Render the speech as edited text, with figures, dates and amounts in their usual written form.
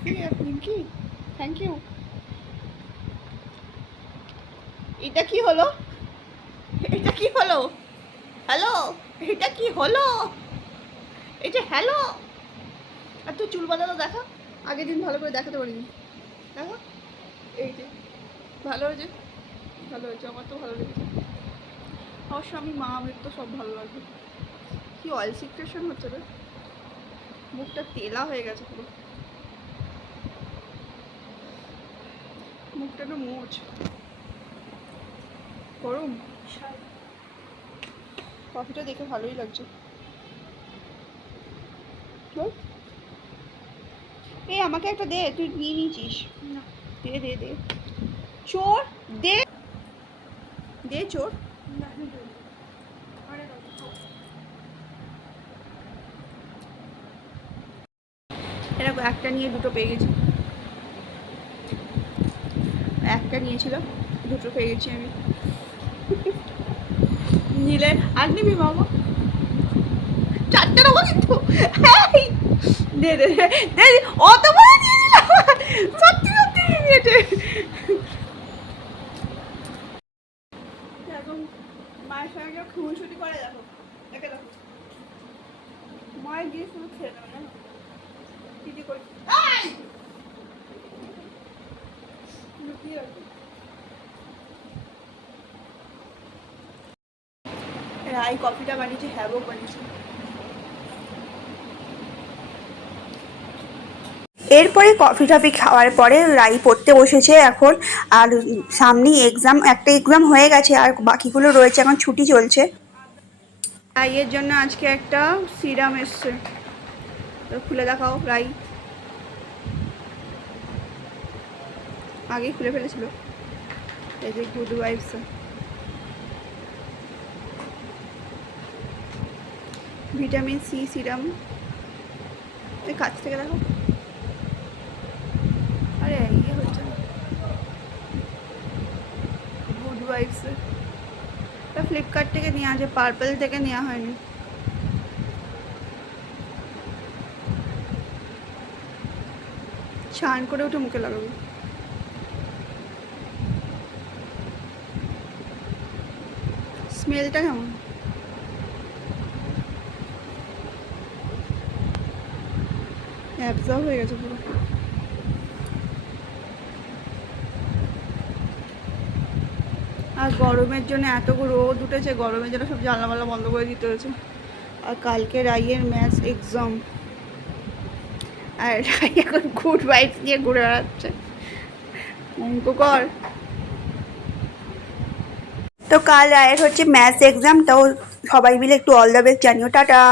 Coffee আর নিমকি, thank you. এটা কি হলো? এটা কি হলো? হ্যালো, এটা কি হলো? এটা হ্যালো। আর তুই চুল বাঁধানো দেখা, আগের দিন ভালো করে দেখাতে পারিনি। দেখো এই যে ভালো হয়েছে, ভালো হয়েছে, আমার তো ভালো লেগেছে। অবশ্য আমি মা, আমার তো সব ভালো লাগবে। কি অয়েল সিক্রেশন হচ্ছে রে, মুখটা তেলা হয়ে গেছে পুরো, মুখটা না মোচ গরম। কফিটা দেখে ভালোই লাগছে। এই আমাকে একটা দে, তুই নিয়ে নিয়েছিস। দে দে দে চোর, দে দে চোর। এরকম একটা নিয়ে দুটো পেয়ে গেছি, একটা নিয়েছিল দুটো পেয়ে গেছি আমি। নিলে আর নিবি মামা, চারটে নেবো কিন্তু। দে দে দে, অত বড় নিয়ে নিলাম, সত্যি সত্যি নিয়ে নিয়েছে। এখন মায়ের সঙ্গে খুনসুটি করে, দেখো দেখে দেখো, মায়ের দিয়ে শুধু খেয়ে দেবে না কি কি করে লুকিয়ে রাখবে। রাই কফিটা বানিয়েছে, হ্যাভক বানিয়েছে। এরপরে কফি টফি খাওয়ার পরে রাই পড়তে বসেছে এখন। আর সামনেই এক্সাম, একটা এক্সাম হয়ে গেছে আর বাকিগুলো রয়েছে, এখন ছুটি চলছে। রাইয়ের জন্য আজকে একটা সিরাম এসছে, তো খুলে দেখাও রাই। আগেই খুলে ফেলেছিল। এই যে good vibes vitamin C serum, এই কাছ থেকে দেখো। আরে ইয়ে হচ্ছে না, গুড ভাইবস এটা ফ্লিপকার্ট থেকে নেওয়া আছে, পার্পল থেকে নেওয়া হয়নি। ছান করে উঠে মুখে লাগাবো। স্মেলটা কেমন? অ্যাবজর্ব হয়ে গেছে পুরো। আর গরমের জন্য এত রোদ উঠেছে, গরমের জন্য সব জানলামালা বন্ধ করে দিতে হয়েছে। আর কালকে রাইয়ের ম্যাথস এক্সাম, আর রাই এখন গুড ভাইবস নিয়ে ঘুরে বেড়াচ্ছে, অঙ্ক কর। তো কাল রায়ের হচ্ছে ম্যাথস এক্সাম, তো সবাই মিলে একটু অল দ্য বেস্ট জানিও, টাটা।